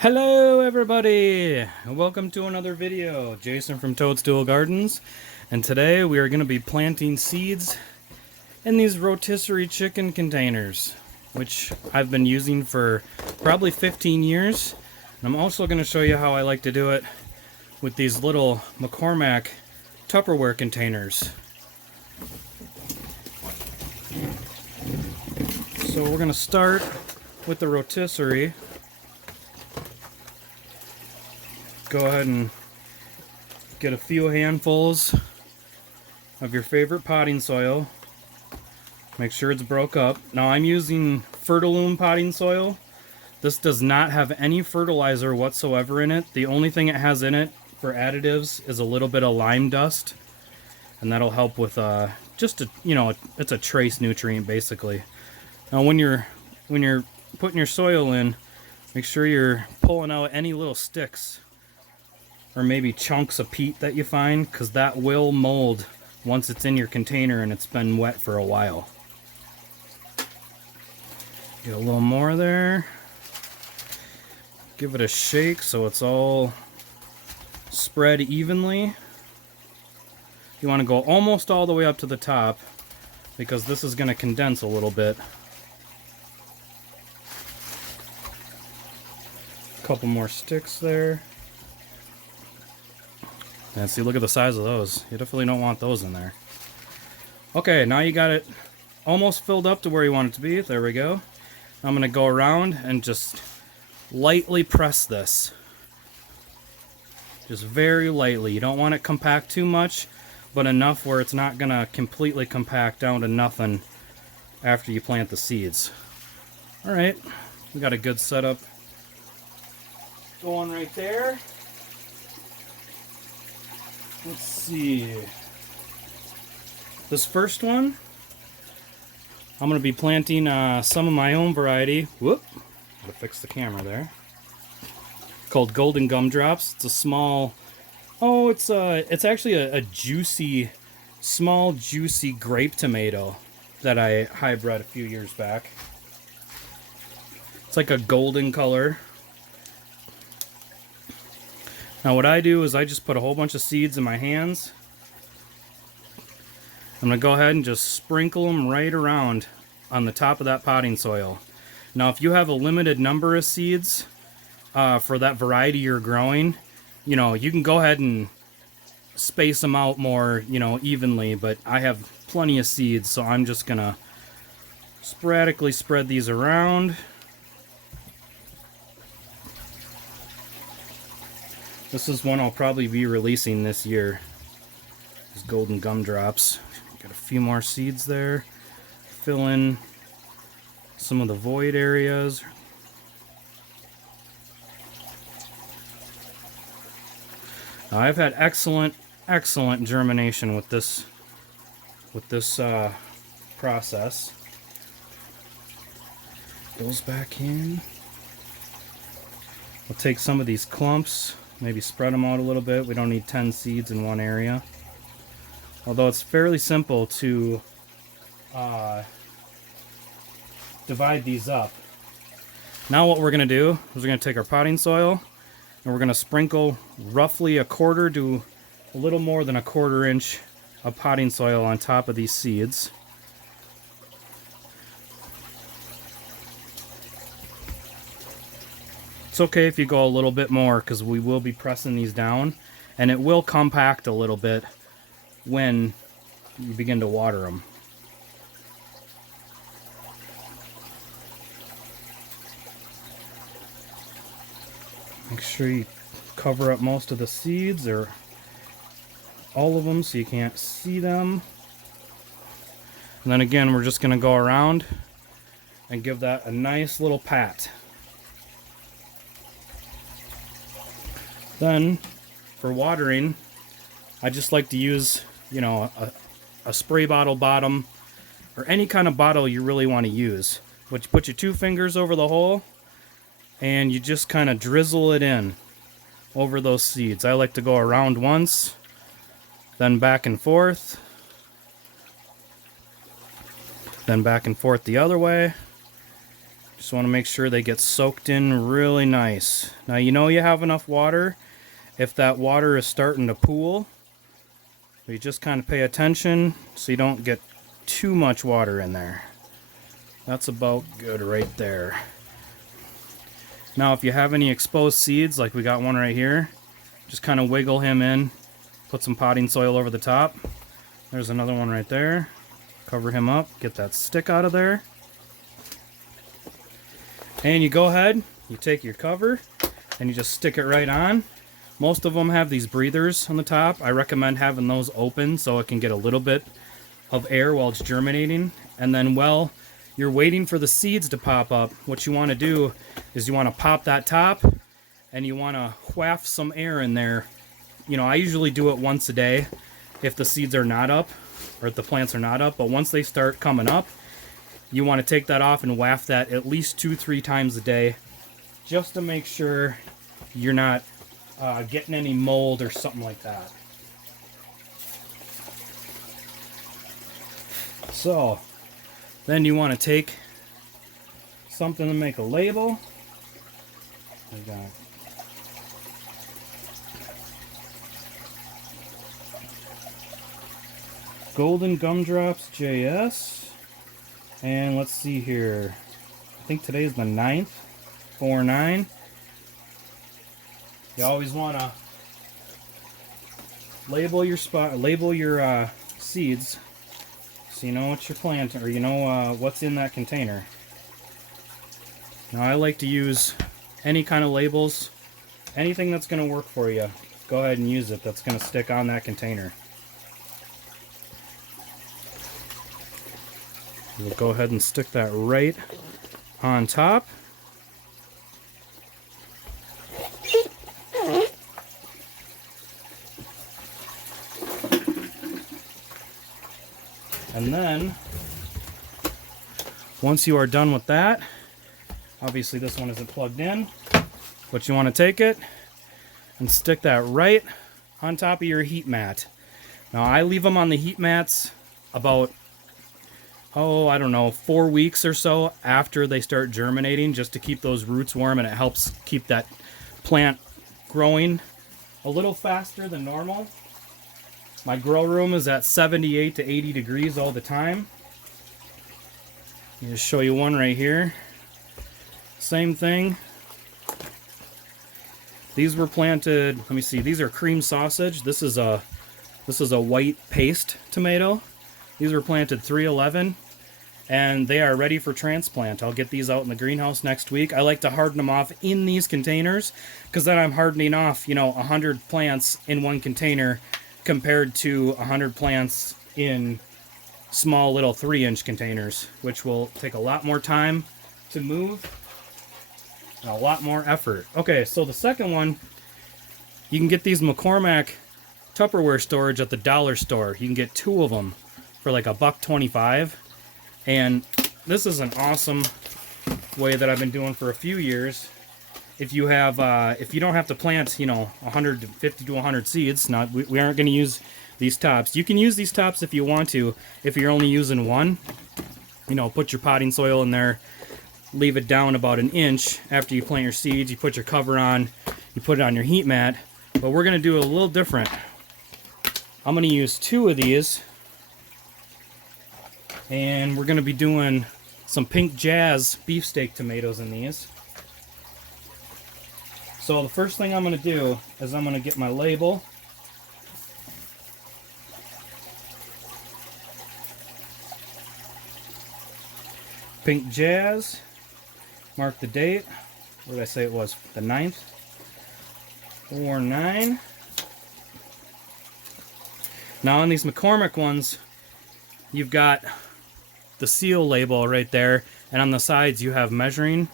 Hello everybody! Welcome to another video. Jason from Toadstool Gardens, and today we are going to be planting seeds in these rotisserie chicken containers, which I've been using for probably 15 years. And I'm also going to show you how I like to do it with these little McCormack Tupperware containers. So we're going to start with the rotisserie. Go ahead and get a few handfuls of your favorite potting soil. Make sure it's broke up. Now I'm using Fertiloom potting soil. This does not have any fertilizer whatsoever in it. The only thing it has in it for additives is a little bit of lime dust, and that'll help with just a, it's a trace nutrient basically. Now when you're putting your soil in, make sure you're pulling out any little sticks or maybe chunks of peat that you find, because that will mold once it's in your container and it's been wet for a while. Get a little more there. Give it a shake so it's all spread evenly. You want to go almost all the way up to the top, because this is going to condense a little bit. A couple more sticks there. And see, look at the size of those. You definitely don't want those in there. Okay, now you got it almost filled up to where you want it to be. There we go. I'm going to go around and just lightly press this. Just very lightly. You don't want it compact too much, but enough where it's not going to completely compact down to nothing after you plant the seeds. Alright, we got a good setup going right there. Let's see. This first one, I'm going to be planting some of my own variety. Whoop! Gotta fix the camera there. Called Golden Gumdrops. It's a small. Oh, it's actually a juicy, small juicy grape tomato that I hybrid a few years back. It's like a golden color. Now what I do is I just put a whole bunch of seeds in my hands. I'm going to go ahead and just sprinkle them right around on the top of that potting soil. Now if you have a limited number of seeds for that variety you're growing, you can go ahead and space them out more, evenly, but I have plenty of seeds, so I'm just going to sporadically spread these around. This is one I'll probably be releasing this year. These Golden Gumdrops. Got a few more seeds there. Fill in some of the void areas. Now, I've had excellent germination with this process. Goes back in. We'll take some of these clumps, maybe spread them out a little bit. We don't need 10 seeds in one area. Although it's fairly simple to divide these up. Now what we're going to do is we're going to take our potting soil and we're going to sprinkle roughly a quarter to a little more than a quarter inch of potting soil on top of these seeds. It's okay if you go a little bit more, because we will be pressing these down and it will compact a little bit when you begin to water them. Make sure you cover up most of the seeds, or all of them, so you can't see them. And then again, we're just going to go around and give that a nice little pat. Then, for watering, I just like to use, a spray bottle bottom, or any kind of bottle you really want to use. But you put your 2 fingers over the hole, and you just kind of drizzle it in over those seeds. I like to go around once, then back and forth, then back and forth the other way. Just want to make sure they get soaked in really nice. Now you know you have enough water. If that water is starting to pool, you just kind of pay attention so you don't get too much water in there. That's about good right there. Now if you have any exposed seeds, like we got one right here, just kind of wiggle him in, put some potting soil over the top. There's another one right there. Cover him up, get that stick out of there. And you go ahead, you take your cover, and you just stick it right on. Most of them have these breathers on the top. I recommend having those open so it can get a little bit of air while it's germinating. And then while you're waiting for the seeds to pop up, what you want to do is you want to pop that top, and you want to waft some air in there. You know, I usually do it once a day if the seeds are not up, or if the plants are not up. But once they start coming up, you want to take that off and waft that at least 2-3 times a day, just to make sure you're not getting any mold or something like that. So then you want to take something to make a label. I got Golden Gumdrops JS. And let's see here. I think today is the 9th. 4-9. You always want to label your seeds so you know what you're planting, or you know what's in that container. Now I like to use any kind of labels, anything that's going to work for you. Go ahead and use it. That's going to stick on that container. We'll go ahead and stick that right on top. And then, once you are done with that, obviously this one isn't plugged in, but you want to take it and stick that right on top of your heat mat. Now I leave them on the heat mats about, I don't know, 4 weeks or so after they start germinating, just to keep those roots warm, and it helps keep that plant growing a little faster than normal. My grow room is at 78 to 80 degrees all the time. I'll just show you one right here. Same thing. These were planted, let me see, these are cream sausage. This is a white paste tomato. These were planted 311, and they are ready for transplant. I'll get these out in the greenhouse next week. I like to harden them off in these containers, because then I'm hardening off, 100 plants in one container compared to 100 plants in small little 3-inch containers, which will take a lot more time to move and a lot more effort. Okay, so the second one, you can get these McCormick Tupperware storage at the dollar store. You can get 2 of them for like $1.25, and this is an awesome way that I've been doing for a few years. If you have, if you don't have to plant, 150 to 100 seeds. Now we aren't going to use these tops. You can use these tops if you want to. If you're only using one, put your potting soil in there, leave it down about 1 inch after you plant your seeds. You put your cover on, you put it on your heat mat. But we're going to do it a little different. I'm going to use 2 of these. And we're going to be doing some Pink Jazz beefsteak tomatoes in these. So the first thing I'm going to do is I'm going to get my label. Pink Jazz. Mark the date. What did I say it was? The 9th. 4-9. Now on these McCormick ones, you've got the seal label right there, and on the sides you have measuring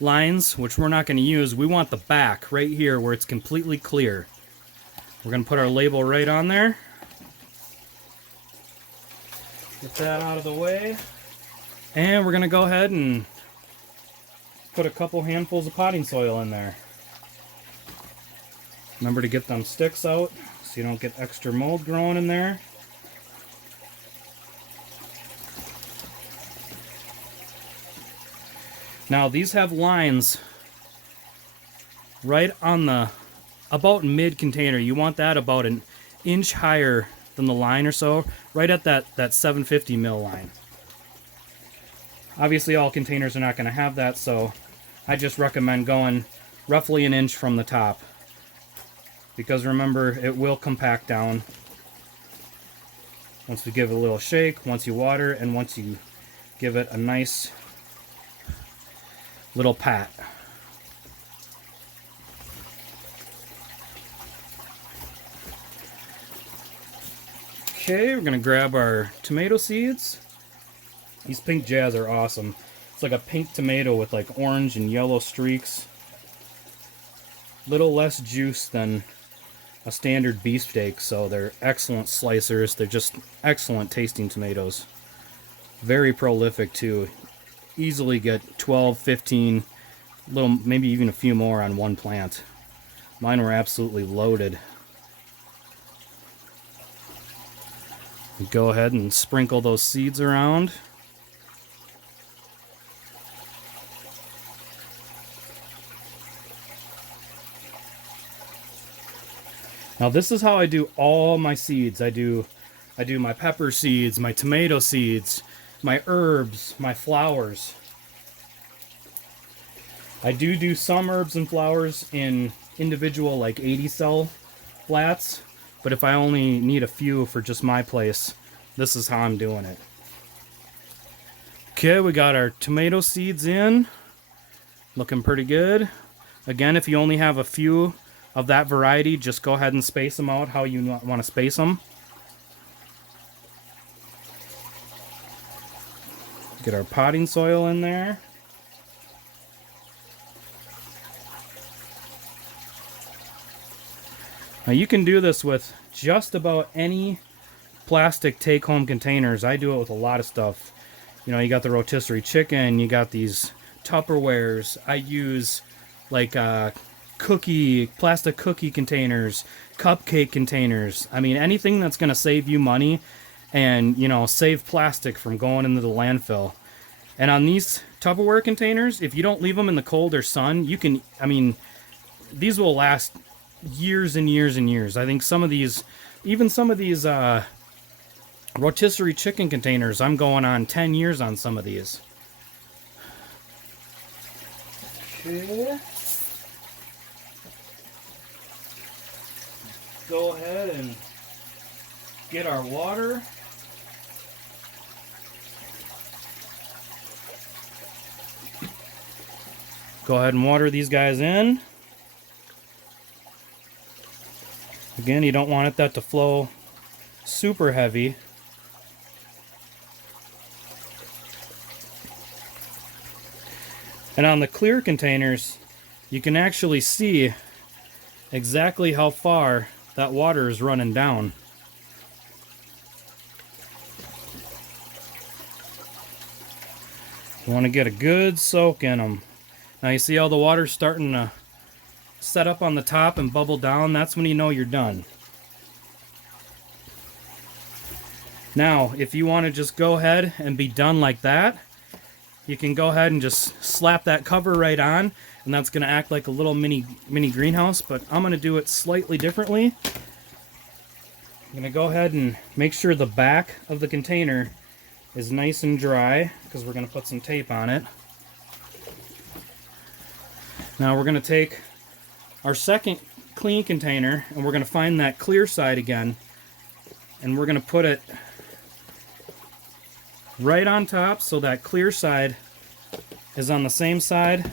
lines, which we're not going to use. We want the back right here where it's completely clear. We're going to put our label right on there. Get that out of the way. And we're going to go ahead and put a couple handfuls of potting soil in there. Remember to get them sticks out so you don't get extra mold growing in there. Now these have lines right on the about mid container. You want that about an inch higher than the line or so, right at that 750 mil line. Obviously all containers are not going to have that, so I just recommend going roughly an inch from the top, because remember, it will compact down once we give it a little shake, once you water, and once you give it a nice little pat. Okay, we're gonna grab our tomato seeds. These pink jazz are awesome. It's like a pink tomato with like orange and yellow streaks. Little less juice than a standard beefsteak, so they're excellent slicers. They're just excellent tasting tomatoes. Very prolific too. Easily get 12, 15, little, maybe even a few more on one plant. Mine were absolutely loaded. Go ahead and sprinkle those seeds around. Now this is how I do all my seeds. I do my pepper seeds, my tomato seeds, my herbs, my flowers. I do some herbs and flowers in individual like 80 cell flats, but if I only need a few for just my place, this is how I'm doing it. Okay, we got our tomato seeds in. Looking pretty good. Again, if you only have a few of that variety, just go ahead and space them out how you want to space them. Get our potting soil in there. Now you can do this with just about any plastic take-home containers. I do it with a lot of stuff. You know, you got the rotisserie chicken, you got these Tupperwares. I use like plastic cookie containers, cupcake containers. I mean, anything that's going to save you money and, you know, save plastic from going into the landfill. And on these Tupperware containers, if you don't leave them in the cold or sun, you can, I mean, these will last years and years and years. I think some of these, even some of these rotisserie chicken containers, I'm going on 10 years on some of these. Okay. Go ahead and get our water. Go ahead and water these guys in. Again, you don't want that to flow super heavy. And on the clear containers, you can actually see exactly how far that water is running down. You want to get a good soak in them. Now you see how the water's starting to set up on the top and bubble down? That's when you know you're done. Now, if you want to just go ahead and be done like that, you can go ahead and just slap that cover right on, and that's going to act like a little mini greenhouse, but I'm going to do it slightly differently. I'm going to go ahead and make sure the back of the container is nice and dry, because we're going to put some tape on it. Now we're going to take our second clean container, and we're going to find that clear side again, and we're going to put it right on top so that clear side is on the same side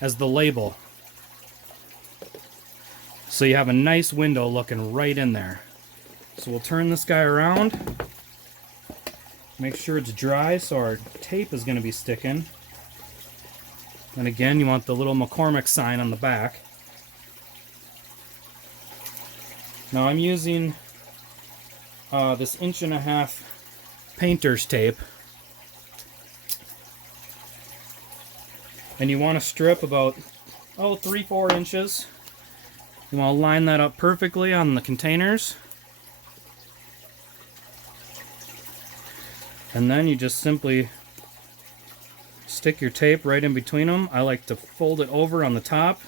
as the label. So you have a nice window looking right in there. So we'll turn this guy around, make sure it's dry so our tape is going to be sticking. And again, you want the little McCormick sign on the back. Now I'm using this 1.5 inch painter's tape. And you want to strip about 3-4 inches. You want to line that up perfectly on the containers. And then you just simply Stick your tape right in between them. I like to fold it over on the top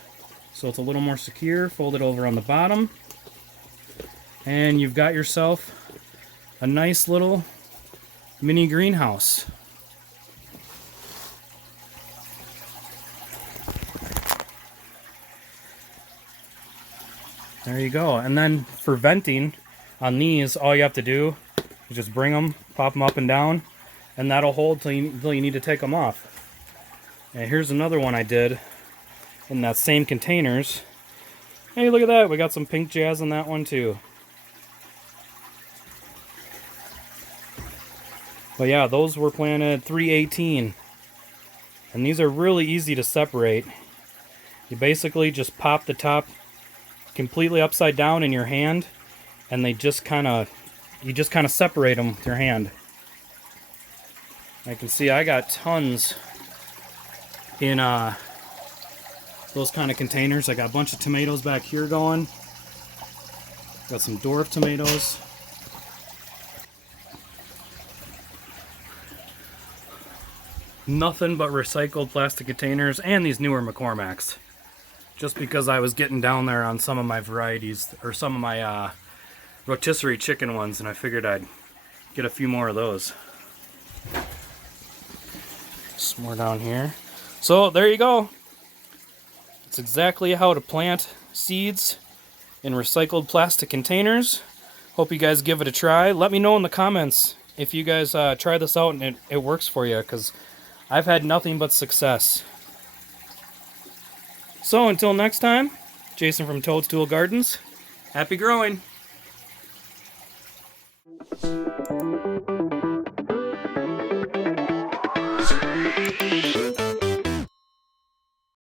so it's a little more secure. Fold it over on the bottom. And you've got yourself a nice little mini greenhouse. There you go. And then for venting on these, all you have to do is just bring them, pop them up and down, and that'll hold till you need to take them off. And here's another one I did in that same containers. Hey, look at that. We got some pink jazz in that one too. But yeah, those were planted 318. And these are really easy to separate. You basically just pop the top completely upside down in your hand, and you just kind of separate them with your hand. I can see I got tons in those kind of containers. I got a bunch of tomatoes back here going. Got some dwarf tomatoes. Nothing but recycled plastic containers and these newer McCormick's. Just because I was getting down there on some of my varieties, or some of my rotisserie chicken ones, and I figured I'd get a few more of those. Some more down here. So there you go. It's exactly how to plant seeds in recycled plastic containers. Hope you guys give it a try. Let me know in the comments if you guys try this out and it works for you, because I've had nothing but success. So until next time, Jason from Toadstool Gardens, happy growing!